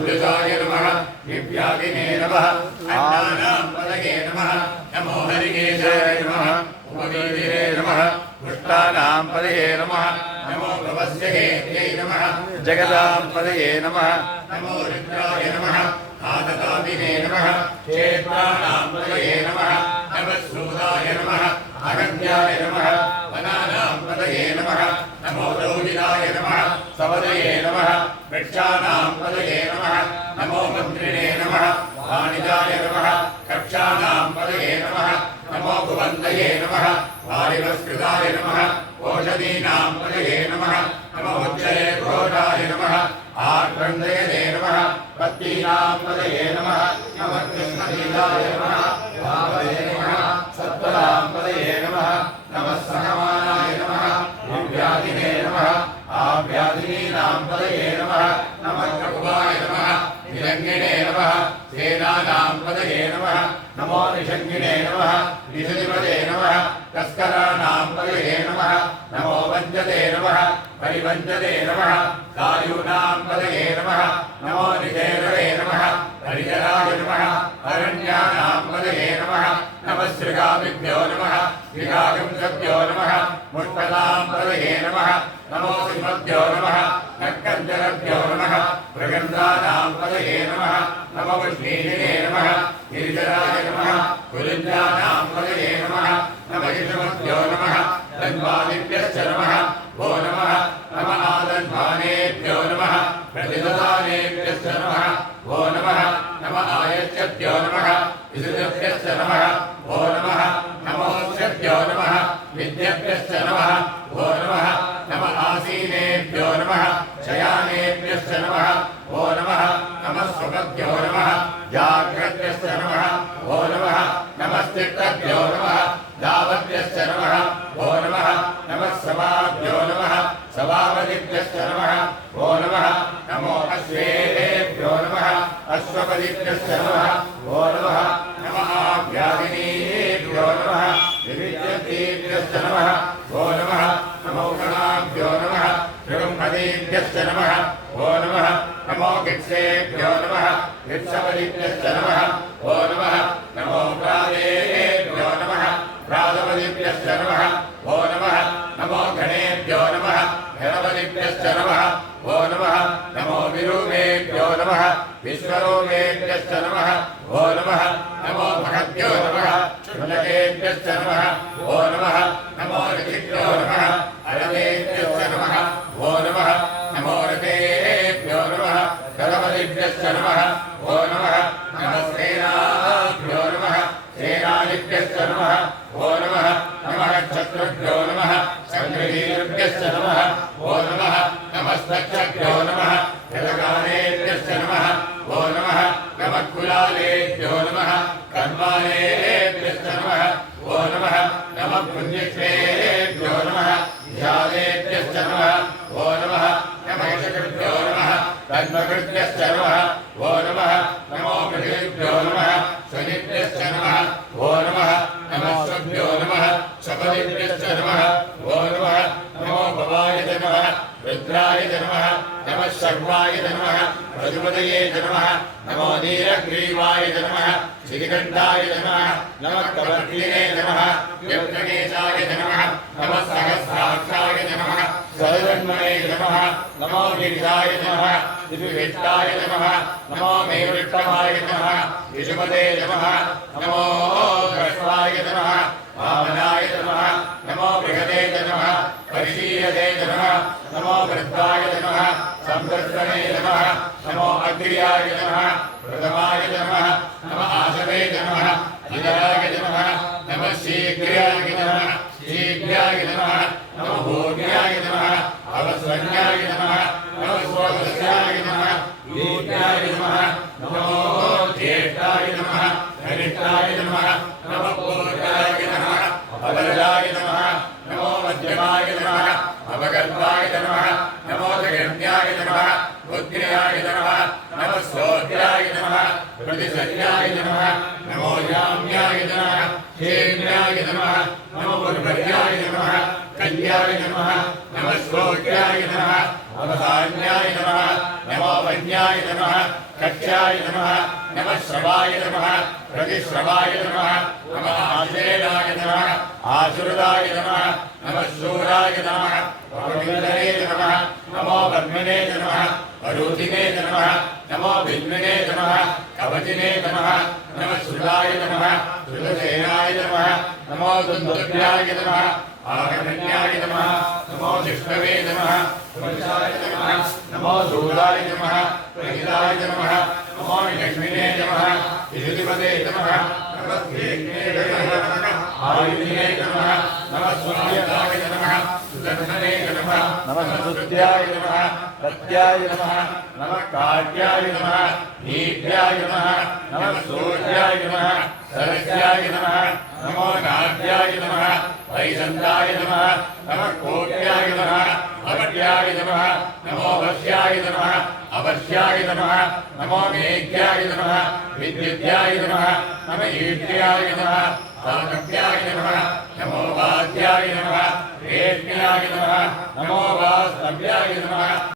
अमृताय नमः दिव्यागिने नमः अन्नानां पदये नमः नमो हरिकेशाय नमः उपवीतिरे नमः पुष्टानां पदये नमः नमो भवस्यहेत्यै नमः जगदां पदये नमः नमो रुद्राय नमः आदतापिने नमः क्षेत्राणां पदये नमः नमः सूदाय नमः अगन्त्याय नमः वनानां पदये नमः नमो रोहिताय नमः सवदये नमः वृक्षाणां पदये नमः नमो मन्त्रिणे नमः वाणिजाय नमः कक्षाणां पदये नमः नमो भुवन्तये नमः वारिवस्कृताय नमः ओषधीनां पदये नमः नमो उच्चये घोषाय नमः आक्रन्दये नमः पत्नीनां पदये नमः नमः कृष्णलीलाय नमः भावये नमः सत्वरां पदये नमः नमः सकमानाय नमः दिव्यादिने नमः आव्यादिनीनां पदये नमः नमः ककुवाय नमः निरङ्गिणे नमः सेनानां पदये नमः नमो निषङ्गिणे नमः निषधिपदे नमः तस्कराणां पदये नमः नमो वञ्चते नमः परिवञ्चते नमः दायूनां पदये नमः नमो निषेधवे नमः हरिजराय नमः अरण्यानां पदये नमः नमः श्रीगामिभ्यो नमः श्रीगागंसभ्यो नमः मुष्टलां पदये नमः नमो सिंहभ्यो नमः नक्कञ्जरभ्यो नमः मृगन्धानां पदये नमः नमो विष्णीहिने नमः गिरिजराय नमः कुलिञ्जानां पदये नमः नमः ऋषभभ्यो नमः धन्वादिभ्यश्च नमः वो नमः नमः आदन्वानेभ्यो नमः प्रतिददानेभ्यश्च नमः वो नमः नमः आयच्छभ्यो नमः विसृजभ्यश्च नमः वो नमः नमोऽस्यभ्यो नमः विद्यभ्यश्च नमः वो नमः नमः आसीनेभ्यो नमः शयानेभ्यश्च नमः वो नमः नमः स्वभ्यो नमः जाग्रत्यश्च नमः वो नमः नमस्तिष्ठभ्यो नमः दावभ्यश्च नमः वो नमः नमः सभाभ्यो नमः सभापतिभ्यश्च नमः वो नमः नमो अश्वेभ्यो नमः अश्वपतिभ्यश्च नमः वो नमः नमः आव्यादिनीभ्यो नमः विविध्यभ्यश्च नमः वो नमः नमो गणाभ्यो नमः ऋगुम्भदीभ्यश्च नमः वो नमः नमो गित्सेभ्यो नमः गित्सपतिभ्यश्च नमः वो नमः नमो प्रादेभ्यो नमः प्रादपतिभ्यश्च नमः वो नमः नमो गणेभ्यो नमः गणपतिभ्यश्च नमः वो नमः नमो विरूपेभ्यो नमः विश्वरूपेभ्यश्च नमः वो नमः नमो भगभ्यो नमः शुनकेभ्यश्च नमः वो नमः नमो ऋषिभ्यो नमः अरवेभ्यश्च नमः वो नमः नमो रथेभ्यो नमः गणपतिभ्यश्च नमः वो नमः नमः सेनाभ्यो नमः सेनादिभ्यश्च नमः वो नमः नमः शत्रुभ्यो नमः शत्रुवीरुभ्यश्च नमः वो नमः नमस्तक्षभ्यो नमः जलगानेभ्यश्च नमः वो नमः नमः कुलालेभ्यो नमः कन्वालेभ्यश्च नमः वो नमः नमः पुण्यक्षेभ्यो नमः ध्यानेभ्यश्च नमः वो नमः नमः शत्रुभ्यो नमः तन्मकृभ्यश्च नमः वो नमः नमो मृगेभ्यो नमः शनिभ्यश्च नमः वो नमः नमः स्वभ्यो नमः शपथिभ्यश्च नमः वो नमः नमो भवाय नमः रुद्राय नमः नमः शर्वाय नमः रघुपतये नमः नमो नीलग्रीवाय नमः श्रीकण्ठाय नमः नमः कवर्तिने नमः यज्ञकेशाय नमः नमः सहस्राक्षाय नमः सर्वन्मये नमः नमो गिरिजाय नमः दिव्यविष्टाय नमः नमो मेरुष्टमाय नमः विषुपते नमः नमो कृष्णाय नमः वामनाय नमः नमो बृहदे नमः परिशीलते नमः नमो वृद्धाय नमः संदर्शने नमः नमो अग्र्याय नमः प्रथमाय नमः नमः आशवे नमः इदराय नमः नमः शीघ्राय नमः शीघ्राय नमः नमो भोग्याय नमः अवस्वन्याय नमः नमो स्वस्याय नमः वीर्याय नमः नमो ज्येष्ठाय नमः धनिष्ठाय नमः नमो पूर्णाय नमः अवरदाय नमः नमो मध्यमाय नमः अवगल्पाय नमः नमो जगन्याय नमः उग्र्याय नमः नमः सोग्राय नमः प्रतिसर्याय नमः नमो याम्याय नमः क्षेम्याय नमः नमो पुर्वर्याय नमः कल्याय नमः नमः श्लोक्याय नमः अवसान्याय नमः नमो वन्याय नमः कक्षाय नमः नमः श्रवाय नमः प्रतिश्रवाय नमः नमः आश्रेणाय नमः आश्रुताय नमः नमः शूराय नमः वरुणिने नमः नमो वर्मिणे नमः वरुधिने नमः नमो भिन्मने नमः कवचिने नमः नमः श्रुताय नमः श्रुतसेनाय नमः नमो दुन्दुभ्याय नमः आगमन्याय नमः नमो विष्णवे नमः पुरुषाय नमः नमो दूताय नमः प्रहिताय नमः नमो लक्ष्मीने नमः विशुद्धिपदे नमः नमस्तेने नमः आयुधे नमः नमः स्वामियाय नमः सुदर्शने नमः नमः स्तुत्याय नमः सत्याय नमः नमः काट्याय नमः दीप्याय नमः नमः सूर्याय नमः सरस्याय नमः नमो नाट्याय नमः वैसन्ताय नमः नमः कोट्याय नमः अवट्याय नमः नमो वश्याय नमः अवश्याय नमः नमो मेघ्याय नमः विद्युत्याय नमः नमः ईष्ट्याय नमः ताकव्याय नमः नमो वाद्याय नमः रेष्म्याय नमः नमो वास्तव्याय नमः